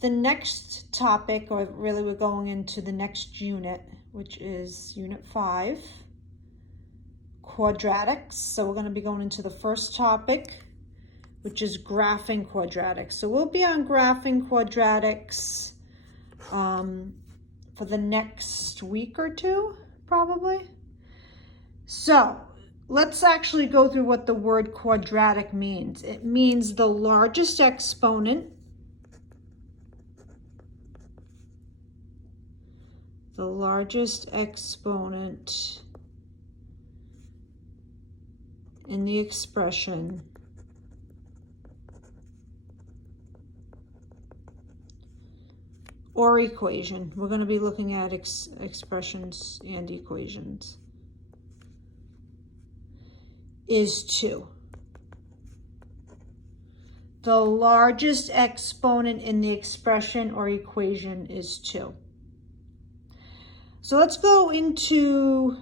The next topic, or really we're going into the next unit, which is Unit 5, Quadratics. So we're going to be going into the first topic, which is graphing quadratics. So we'll be on graphing quadratics for the next week or two, probably. So let's actually go through what the word quadratic means. It means the largest exponent, in the expression or equation. We're going to be looking at expressions and equations. Is 2. The largest exponent in the expression or equation is 2. So let's go into,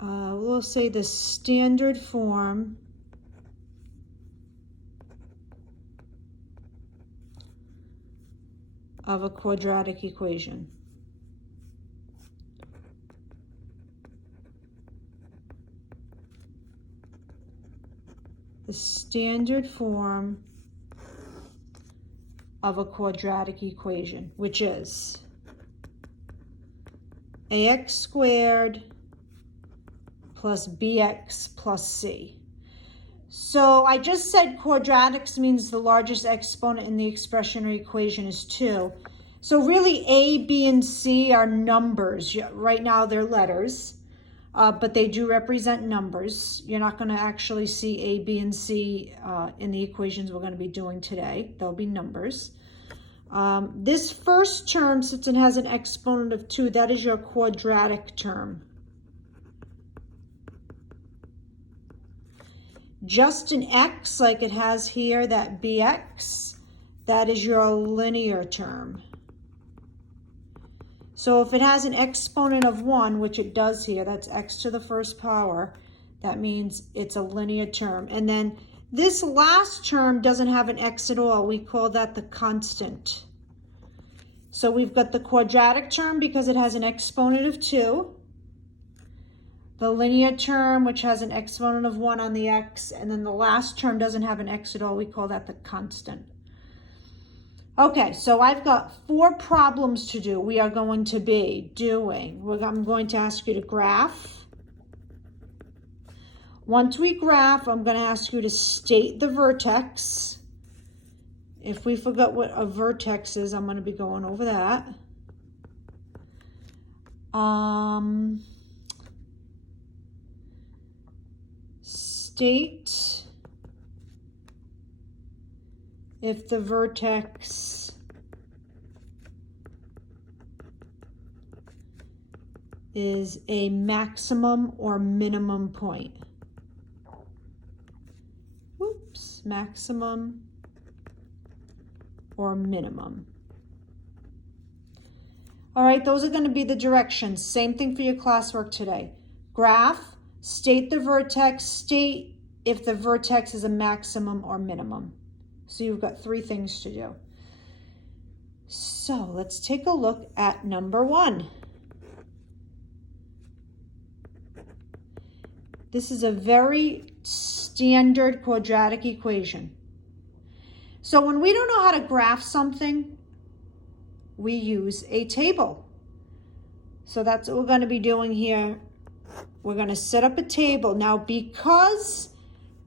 we'll say the standard form of a quadratic equation. The standard form of a quadratic equation, which is ax squared plus bx plus c. So I just said quadratics means the largest exponent in the expression or equation is 2. So really A, B, and C are numbers. Right now they're letters, but they do represent numbers. You're not going to actually see A, B, and C in the equations we're going to be doing today. They'll be numbers. This first term, since it has an exponent of 2, that is your quadratic term. Just an x, like it has here, that bx, that is your linear term. So if it has an exponent of 1, which it does here, that's x to the first power, that means it's a linear term. And then this last term doesn't have an x at all. We call that the constant. So we've got the quadratic term because it has an exponent of 2. The linear term, which has an exponent of 1 on the x. And then the last term doesn't have an x at all. We call that the constant. Okay, so I've got 4 problems to do. We are going to be doing, I'm going to ask you to graph. Once we graph, I'm going to ask you to state the vertex. If we forgot what a vertex is, I'm going to be going over that. State if the vertex is a maximum or minimum point. Oops, maximum or minimum. All right, those are going to be the directions. Same thing for your classwork today. Graph, state the vertex, state if the vertex is a maximum or minimum. So you've got 3 things to do. So let's take a look at number 1. This is a very standard quadratic equation. So when we don't know how to graph something, we use a table. So that's what we're going to be doing here. We're going to set up a table. Now, because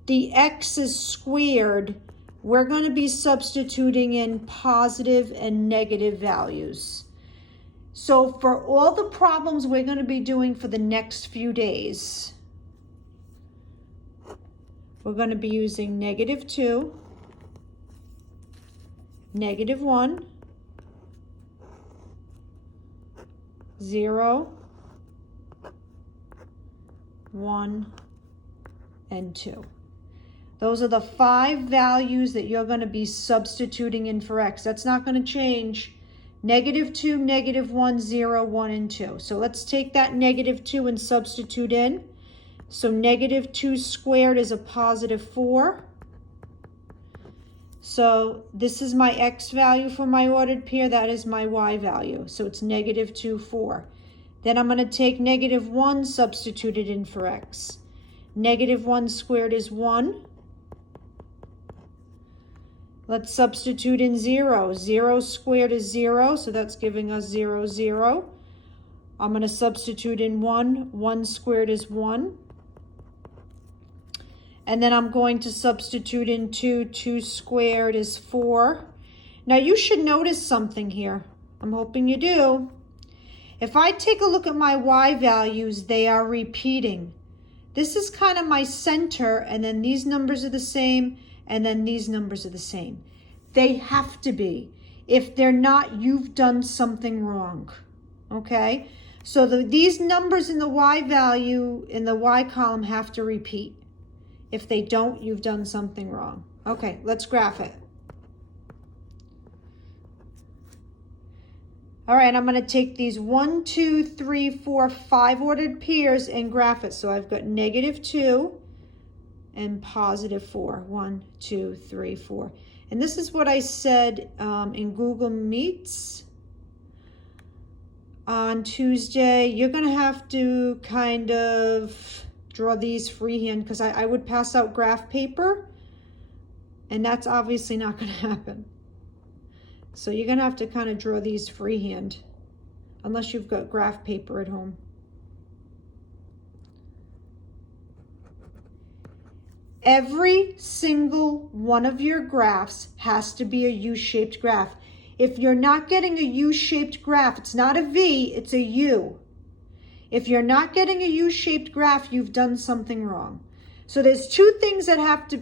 the x is squared, we're going to be substituting in positive and negative values. So for all the problems we're going to be doing for the next few days, we're going to be using -2, -1, 0, 1, and 2. Those are the 5 values that you're going to be substituting in for x. That's not going to change. -2, -1, 0, 1, and 2. So let's take that -2 and substitute in. So -2 squared is a +4. So this is my x value for my ordered pair. That is my y value. So it's negative 2, 4. Then I'm going to take negative 1, substitute it in for x. Negative 1 squared is 1. Let's substitute in 0. 0 squared is 0, so that's giving us 0, 0. I'm going to substitute in 1. 1 squared is 1. And then I'm going to substitute in 2. 2 squared is 4. Now you should notice something here. I'm hoping you do. If I take a look at my y values, they are repeating. This is kind of my center, and then these numbers are the same, and then these numbers are the same. They have to be. If they're not, you've done something wrong, okay? So these numbers in the y value, in the y column, have to repeat. If they don't, you've done something wrong. Okay, let's graph it. All right, I'm going to take these 1, 2, 3, 4, 5 ordered pairs and graph it. So I've got negative 2 and positive 4. 1, 2, 3, 4. And this is what I said in Google Meets on Tuesday. You're going to have to kind of draw these freehand because I would pass out graph paper, and that's obviously not going to happen. So you're going to have to kind of draw these freehand unless you've got graph paper at home. Every single one of your graphs has to be a U-shaped graph. If you're not getting a U-shaped graph, it's not a V, it's a U. If you're not getting a U-shaped graph, you've done something wrong. So there's two things that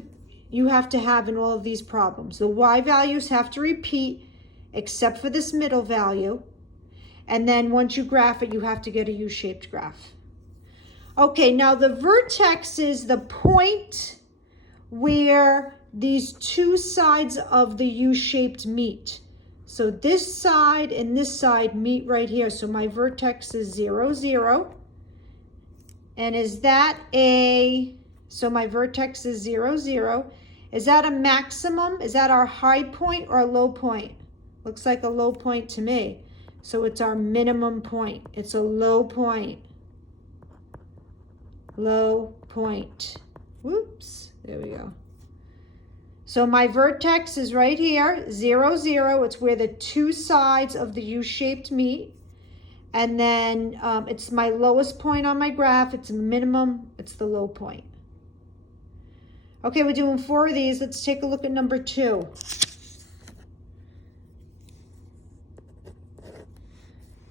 you have to have in all of these problems. The y values have to repeat except for this middle value. And then once you graph it, you have to get a U-shaped graph. Okay, now the vertex is the point where these two sides of the U-shaped meet. So this side and this side meet right here. So my vertex is 0, 0. And is that so my vertex is 0, 0. Is that a maximum? Is that our high point or a low point? Looks like a low point to me. So it's our minimum point. It's a low point. Low point. Whoops, there we go. So my vertex is right here, 0, 0. It's where the two sides of the U-shaped meet. And then it's my lowest point on my graph. It's a minimum, it's the low point. Okay, we're doing 4 of these. Let's take a look at number 2.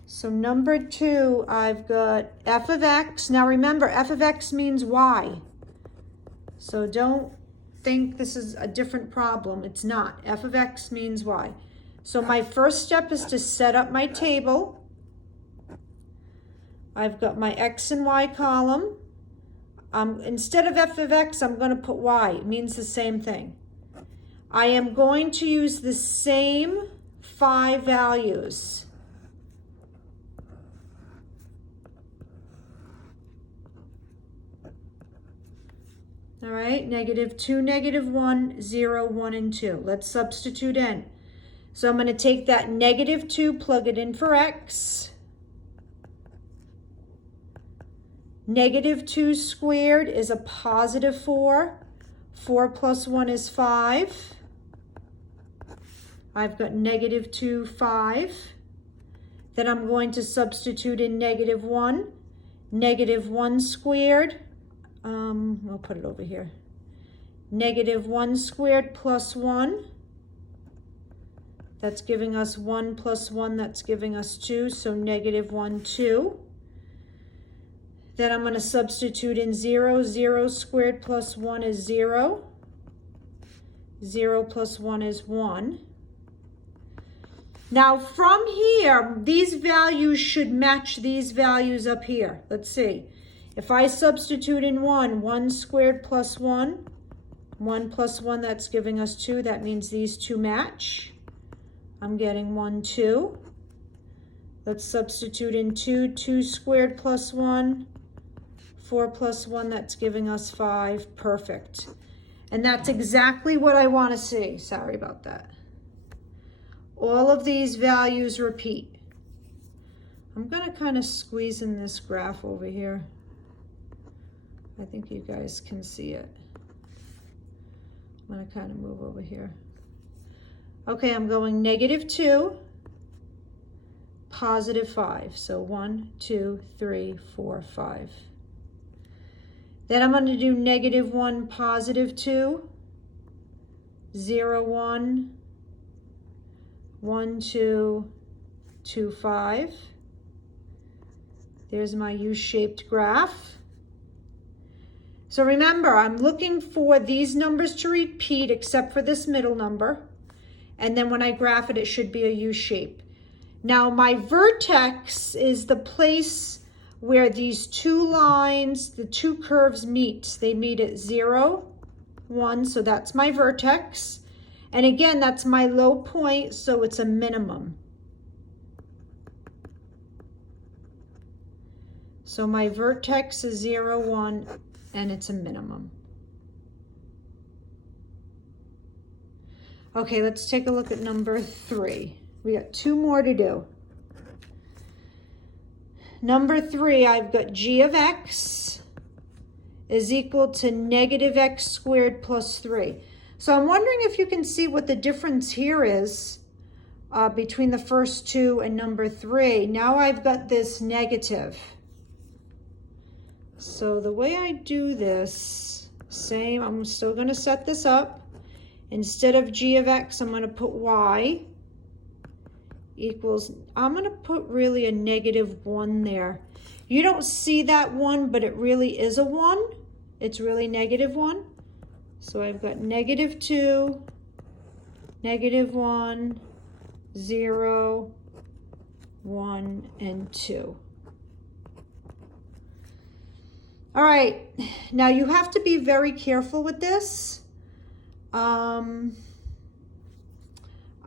So number 2, I've got f of x. Now remember, f of x means y. So don't think this is a different problem. It's not. F of x means y. So my first step is to set up my table. I've got my x and y column. Instead of f of x, I'm going to put y. It means the same thing. I am going to use the same 5 values. All right, -2, -1, 0, 1, and 2. Let's substitute in. So I'm going to take that -2, plug it in for x. -2 squared is a positive 4. 4 plus 1 is 5. I've got -2, 5. Then I'm going to substitute in -1. -1 squared. I'll put it over here. -1 squared plus 1. That's giving us 1 plus 1. That's giving us 2. So -1, 2. Then I'm going to substitute in 0. 0 squared plus 1 is 0. 0 plus 1 is 1. Now from here, these values should match these values up here. Let's see. If I substitute in 1, 1 squared plus 1, 1 plus 1, that's giving us 2. That means these two match. I'm getting 1, 2. Let's substitute in 2. 2 squared plus 1, 4 plus 1, that's giving us 5. Perfect. And that's exactly what I want to see. Sorry about that. All of these values repeat. I'm going to kind of squeeze in this graph over here. I think you guys can see it. I'm going to kind of move over here. Okay, I'm going -2, +5. So 1, 2, 3, 4, 5. Then I'm going to do -1, +2, 0, 1, 1, 2, 2, 5. There's my U-shaped graph. So remember, I'm looking for these numbers to repeat except for this middle number. And then when I graph it, it should be a U-shape. Now my vertex is the place where these two lines, the two curves meet. They meet at 0, 1, so that's my vertex. And again, that's my low point, so it's a minimum. So my vertex is 0, 1, and it's a minimum. Okay, let's take a look at number 3. We got 2 more to do. Number 3, I've got g of x is equal to -x squared plus 3. So I'm wondering if you can see what the difference here is between the first 2 and number 3. Now I've got this negative. So the way I do this, same, I'm still going to set this up. Instead of g of x, I'm going to put y equals, I'm going to put really a -1 there. You don't see that 1, but it really is a 1. It's really -1. So I've got -2, -1, 0, 1, and 2. All right, now you have to be very careful with this. I'm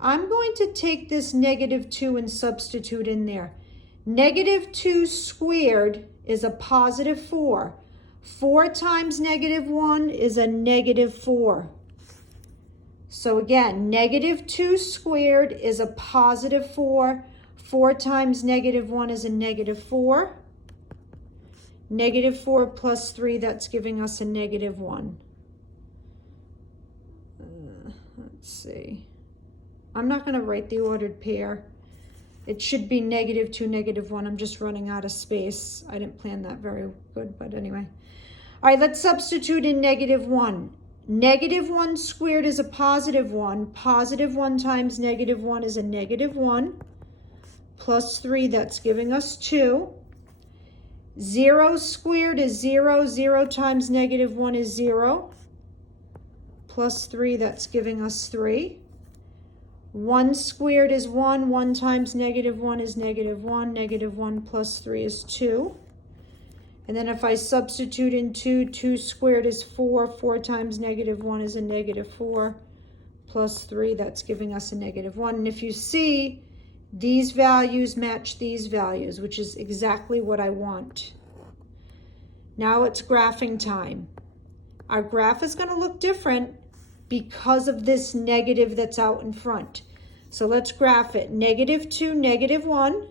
going to take this -2 and substitute in there. -2 squared is a +4. 4 times -1 is a -4. So again, -2 squared is a +4. 4 times -1 is a -4. -4 plus 3, that's giving us a -1. Let's see. I'm not going to write the ordered pair. It should be -2, -1. I'm just running out of space. I didn't plan that very good, but anyway. All right, let's substitute in -1. -1 squared is a +1. +1 times -1 is a -1. Plus 3, that's giving us 2. 0 squared is 0. 0 times -1 is 0. Plus 3, that's giving us 3. 1 squared is 1. 1 times -1 is -1. -1 plus 3 is 2. And then if I substitute in 2, 2 squared is 4. 4 times -1 is a -4. Plus 3, that's giving us a -1. And if you see, these values match these values, which is exactly what I want. Now it's graphing time. Our graph is going to look different because of this negative that's out in front. So let's graph it. -2, -1.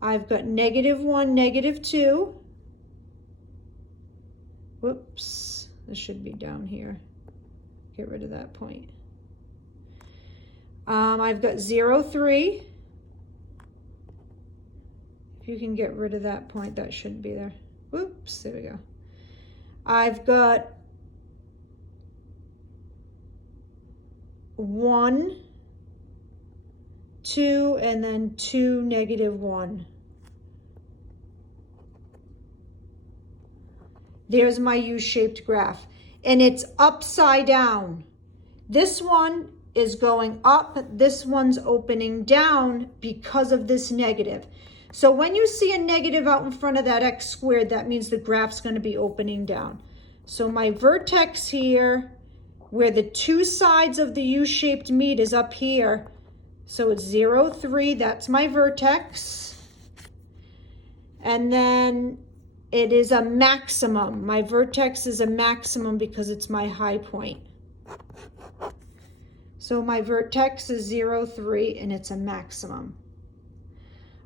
I've got -1, -2. Whoops, this should be down here. Get rid of that point. I've got 0, 3. If you can get rid of that point, that shouldn't be there. Whoops, there we go. I've got 1, 2, and then 2, -1. There's my U-shaped graph, and it's upside down. This one is going up, this one's opening down because of this negative. So when you see a negative out in front of that x squared, that means the graph's going to be opening down. So my vertex here, where the two sides of the U-shaped meet, is up here. So it's 0, 3, that's my vertex. And then it is a maximum. My vertex is a maximum because it's my high point. So my vertex is 0, 3, and it's a maximum.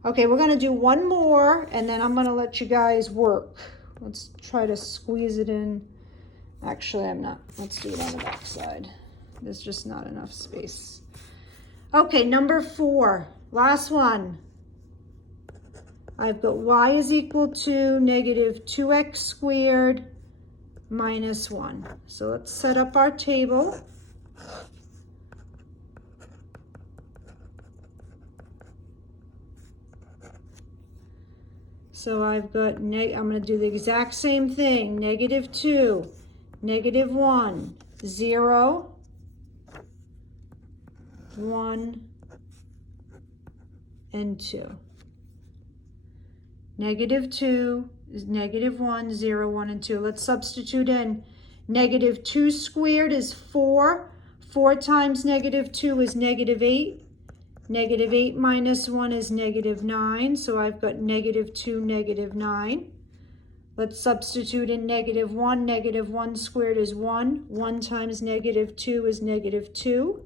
Okay, we're gonna do one more, and then I'm gonna let you guys work. Let's try to squeeze it in. Actually, I'm not. Let's do it on the back side. There's just not enough space. Okay, number 4, last one. I've got y is equal to negative 2x squared minus 1. So let's set up our table. So I've got, I'm going to do the exact same thing. Negative 2, negative 1, 0, 1, and 2. Negative 2 is negative 1, 0, 1, and 2. Let's substitute in. Negative 2 squared is 4. 4 times negative 2 is negative 8. Negative 8 minus 1 is negative 9. So I've got negative 2, negative 9. Let's substitute in negative 1. Negative 1 squared is 1. 1 times negative 2 is negative 2.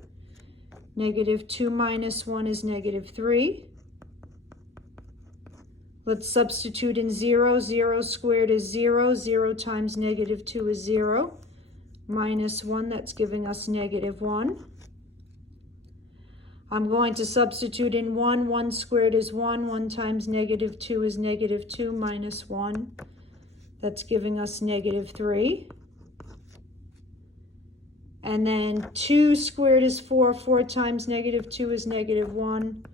Negative 2 minus 1 is negative 3. Let's substitute in 0. 0 squared is 0. 0 times negative 2 is 0. Minus 1, that's giving us negative 1. I'm going to substitute in 1. 1 squared is 1. 1 times negative 2 is negative 2 minus 1. That's giving us negative 3. And then 2 squared is 4. 4 times negative 2 is negative 1.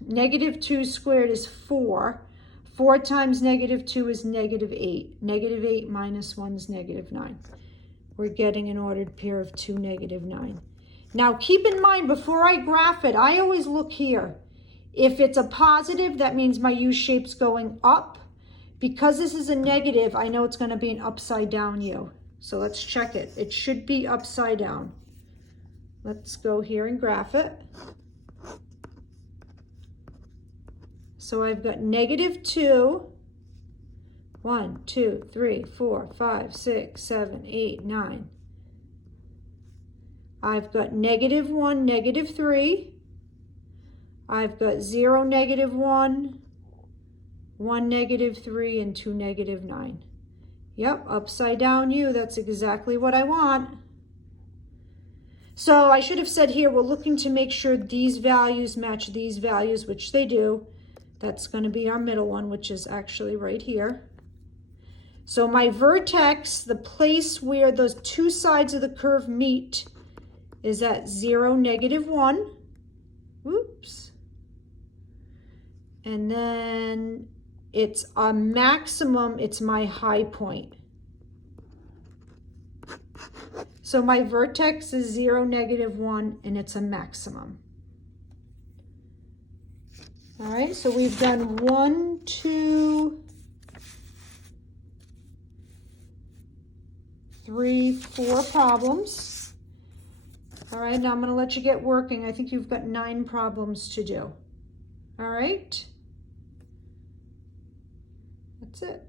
Negative 2 squared is 4. 4 times negative 2 is negative 8. Negative 8 minus 1 is negative 9. We're getting an ordered pair of 2, negative 9. Now keep in mind, before I graph it, I always look here. If it's a positive, that means my U-shape's going up. Because this is a negative, I know it's going to be an upside down U. So let's check it. It should be upside down. Let's go here and graph it. So I've got negative 2, 1, 2, 3, 4, 5, 6, 7, 8, 9. I've got negative 1, negative 3. I've got 0, negative 1, 1, negative 3, and 2, negative 9. Yep, upside down U, that's exactly what I want. So I should have said here, we're looking to make sure these values match these values, which they do. That's going to be our middle one, which is actually right here. So my vertex, the place where those two sides of the curve meet, is at 0, negative 1. Oops. And then it's a maximum, it's my high point. So my vertex is 0, negative 1, and it's a maximum. All right, so we've done 1, 2, 3, 4 problems. All right, now I'm going to let you get working. I think you've got 9 problems to do. All right, that's it.